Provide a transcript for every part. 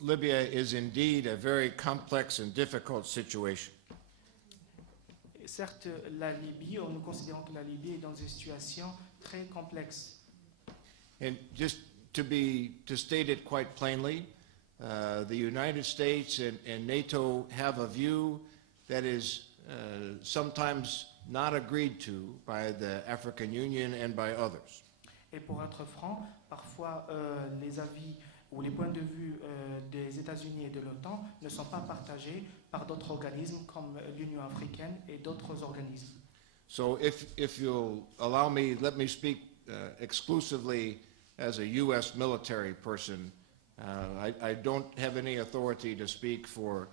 Libya is indeed a very complex and difficult situation. Certes, nous considérons que la Libye est dans une situation très complexe. And just to state it quite plainly, the United States and NATO have a view that is sometimes not agreed to by the African Union and by others. Et pour être franc, parfois les avis ou les points de vue des États-Unis et de l'OTAN ne sont pas partagés par d'autres organismes comme l'Union africaine et d'autres organismes. So if you'll allow me, let me speak exclusively as a U.S. military person. I don't have any authority to speak for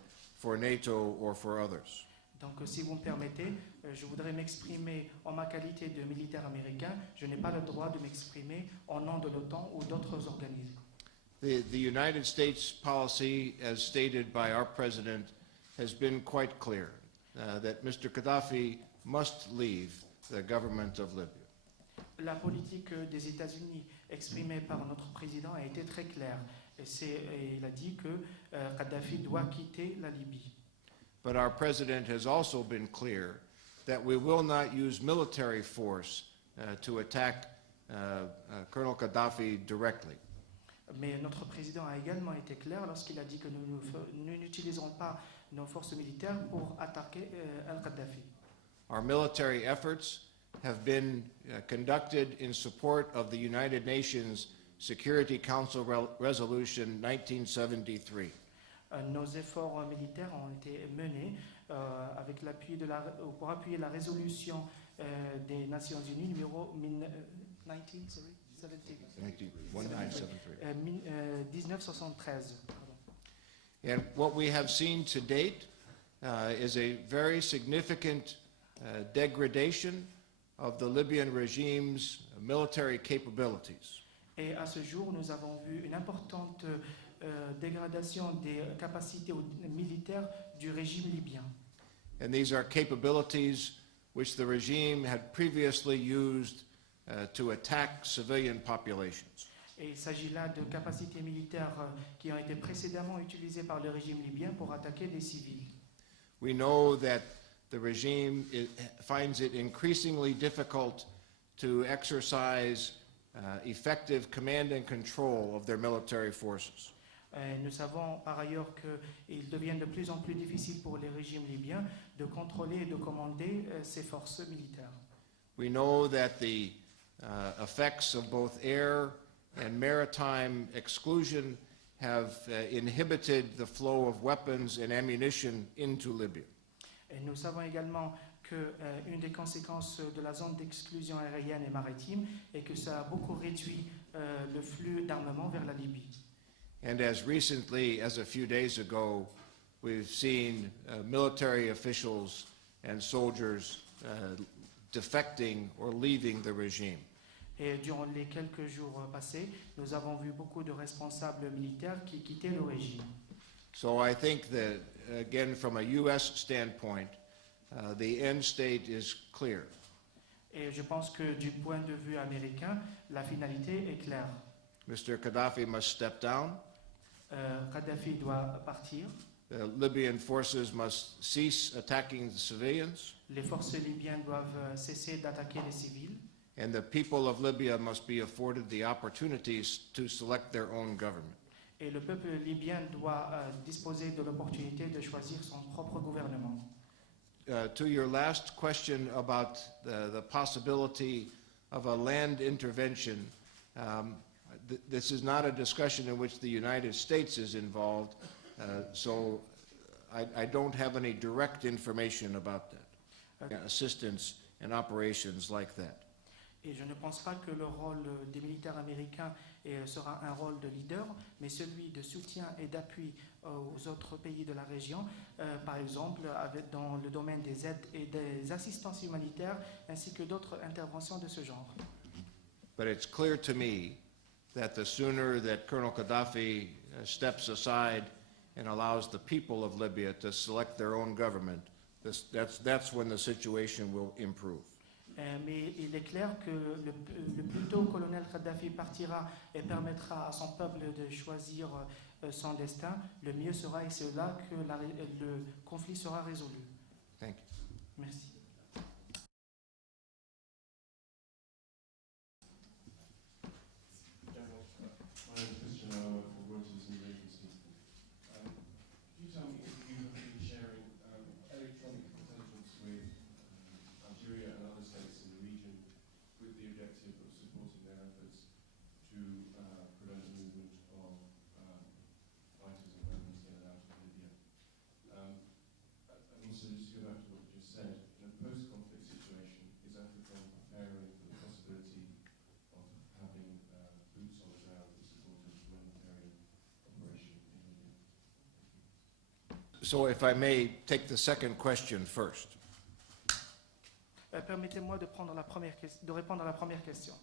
NATO or for others. Donc, si vous me permettez, je voudrais m'exprimer en ma qualité de militaire américain. Je n'ai pas le droit de m'exprimer au nom de l'OTAN ou d'autres organismes. The United States policy, as stated by our president, has been quite clear that Mr. Gaddafi must leave the government of Libya. La politique des États-Unis exprimée par notre président a été très claire. Il a dit que Kadhafi doit quitter la Libye. But our president has also been clear that we will not use military force to attack Colonel Gaddafi directly. Mais notre président a également été clair lorsqu'il a dit que nous n'utiliserons pas nos forces militaires pour attaquer al-Kadhafi. Our military efforts have been conducted in support of the United Nations Security Council Resolution 1973. Nos efforts militaires ont été menés avec l'appui pour appuyer la résolution des Nations Unies numéro 1973. And what we have seen to date is a very significant degradation of the Libyan regime's military capabilities. Et à ce jour, nous avons vu une importante dégradation des capacités militaires du régime libyen. And these are capabilities which the regime had previously used to attack civilian populations. Et il s'agit là de capacités militaires qui ont été précédemment utilisées par le régime libyen pour attaquer des civils. We know that the regime finds it increasingly difficult to exercise effective command and control of their military forces. Nous savons par ailleurs qu'il devient de plus en plus difficile pour les régimes libyens de contrôler et de commander ces forces militaires. We know that the effects of both air and maritime exclusion have inhibited the flow of weapons and ammunition into Libya. Et nous savons également qu'une des conséquences de la zone d'exclusion aérienne et maritime est que ça a beaucoup réduit le flux d'armement vers la Libye. And as recently as a few days ago, we've seen military officials and soldiers defecting or leaving the regime. Et durant les quelques jours passés, nous avons vu beaucoup de responsables militaires qui quittaient le régime. So I think that, again, from a U.S. standpoint, the end state is clear. Et je pense que du point de vue américain, la finalité est claire. Mr. Gaddafi must step down. Kadhafi doit partir. The Libyan forces must cease attacking the civilians. Les forces libyennes doivent cesser d'attaquer les civils. And the people of Libya must be afforded the opportunities to select their own government. Et le peuple libyen doit disposer de l'opportunité de choisir son propre gouvernement. To your last question about the possibility of a land intervention, this is not a discussion in which the United States is involved, so I don't have any direct information about that, assistance and operations like that. Et je ne pense pas que le rôle des militaires américains sera un rôle de leader, mais celui de soutien et d'appui aux autres pays de la région, par exemple dans le domaine des aides et des assistances humanitaires, ainsi que d'autres interventions de ce genre. But it's clear to me that the sooner that Colonel Gaddafi steps aside and allows the people of Libya to select their own government, that's when the situation will improve. Mais il est clair que le plus tôt le colonel Kadhafi partira et permettra à son peuple de choisir son destin, le mieux sera, et c'est là que le conflit sera résolu. Thank you. Merci. My name is Christian, I work for Reuters News Agency. Can you tell me if you have been sharing electronic intelligence with Algeria and other states in the region with the objective of supporting their efforts to prevent the movement of fighters and weapons in and out of Libya? And also, just to go back to what you just said, in a post-conflict situation, is Africa preparing for the possibility of having boots on the ground to support a humanitarian operation in Libya? So if I may take the second question first. Permettez-moi de répondre à la première question.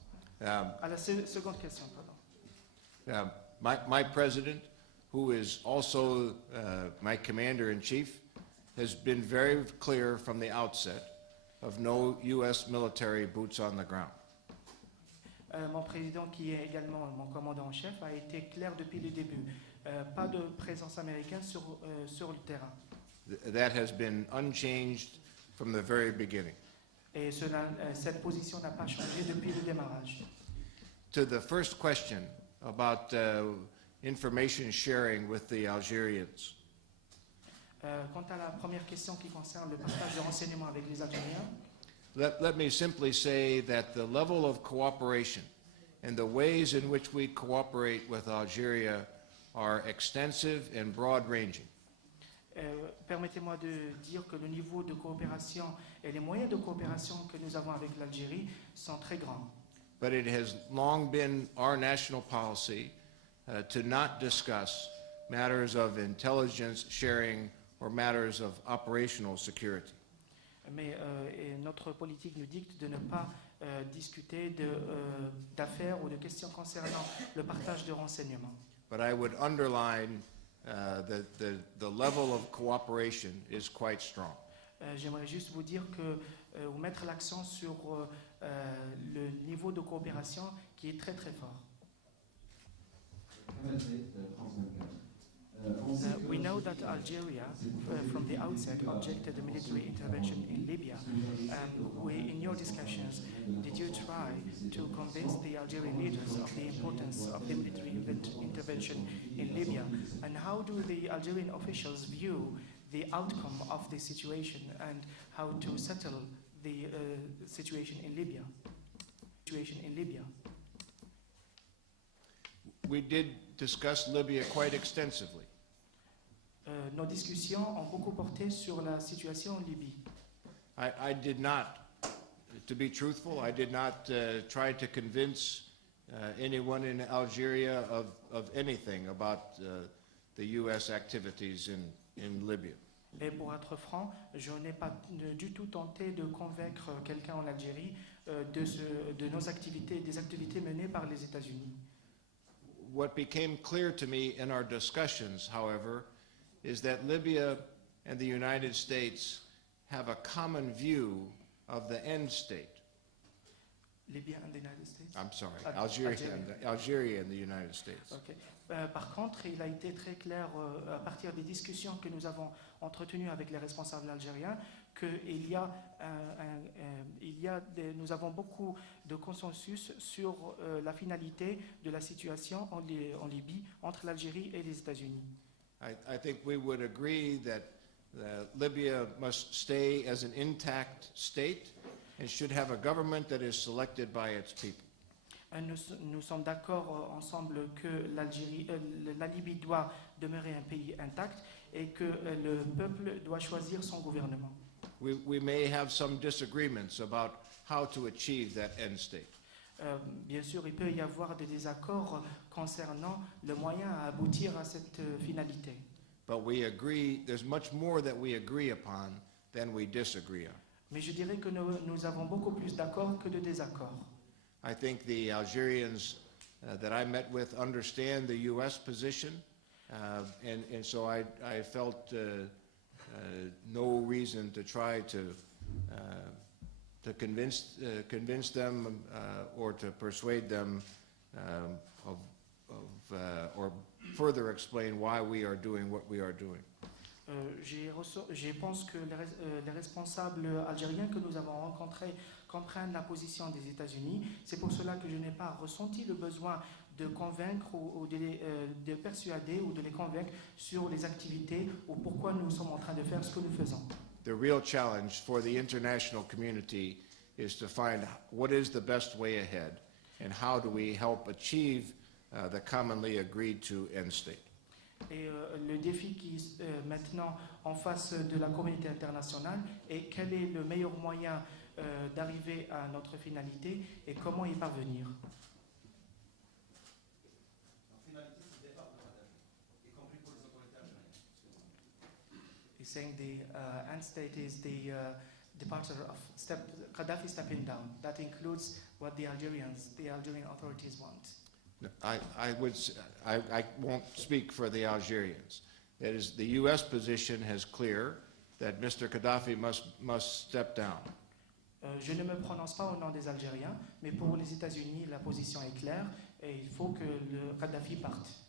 À la seconde question, pardon. My president, who is also my commander-in-chief, has been very clear from the outset of no U.S. military boots on the ground. Mon président, qui est également mon commandant en chef, a été clair depuis le début. Pas de présence américaine sur le terrain. That has been unchanged from the very beginning. Et cette position n'a pas changé depuis le démarrage. To the first question about information sharing with the Algerians, Quant à la première question qui concerne le partage de renseignements avec les Algériens, let me simply say that the level of cooperation and the ways in which we cooperate with Algeria are extensive and broad-ranging. permettez-moi de dire que le niveau de coopération et les moyens de coopération que nous avons avec l'Algérie sont très grands. But it has long been our national policy to not discuss matters of intelligence sharing or matters of operational security. Mais notre politique nous dicte de ne pas discuter d'affaires ou de questions concernant le partage de renseignements. But I would underline the level of cooperation is quite strong. J'aimerais juste vous dire que, ou mettre l'accent sur le niveau de coopération qui est très très fort. We know that Algeria, from the outset, objected the military intervention in Libya. In your discussions, did you try to convince the Algerian leaders of the importance of the military intervention in Libya? And how do the Algerian officials view the outcome of the situation and how to settle the situation in Libya? We did discuss Libya quite extensively. Nos discussions ont beaucoup porté sur la situation en Libye. I did not, to be truthful, I did not try to convince anyone in Algeria of anything about the U.S. activities in Libya. Et pour être franc, je n'ai pas du tout tenté de convaincre quelqu'un en Algérie de nos activités, des activités menées par les États-Unis. What became clear to me in our discussions, however, is that Libya and the United States have a common view of the end state. Libya and the United States? I'm sorry, Algeria. Algeria and the United States. Okay. Par contre, il a été très clair à partir des discussions que nous avons entretenues avec les responsables algériens que nous avons beaucoup de consensus sur la finalité de la situation en Libye entre l'Algérie et les États-Unis. I think we would agree that Libya must stay as an intact state and should have a government that is selected by its people. Nous sommes d'accord ensemble que la Libye doit demeurer un pays intact et que le peuple doit choisir son gouvernement. We may have some disagreements about how to achieve that end state. Bien sûr, il peut y avoir des désaccords concernant le moyen à aboutir à cette finalité. But we agree, there's much more that we agree upon than we disagree on. Mais je dirais que nous avons beaucoup plus d'accords que de désaccords. I think the Algerians that I met with understand the U.S. position, and so I felt no reason to try to to convince them or to persuade them or further explain why we are doing what we are doing. Je pense que les responsables algériens que nous avons rencontrés comprennent la position des États-Unis. C'est pour cela que je n'ai pas ressenti le besoin de convaincre ou de persuader ou de les convaincre sur les activités ou pourquoi nous sommes en train de faire ce que nous faisons. The real challenge for the international community is to find what is the best way ahead and how do we help achieve the commonly agreed to end state. Et le défi qui est maintenant en face de la communauté internationale est quel est le meilleur moyen d'arriver à notre finalité et comment y parvenir. He's saying the end state is the departure of Gaddafi stepping down. That includes what the Algerian authorities want. I won't speak for the Algerians. That is, the U.S. position has clear that Mr. Gaddafi must step down. Je ne me prononce pas au nom des Algériens, mais pour les États-Unis, la position est claire et il faut que le Kadhafi parte.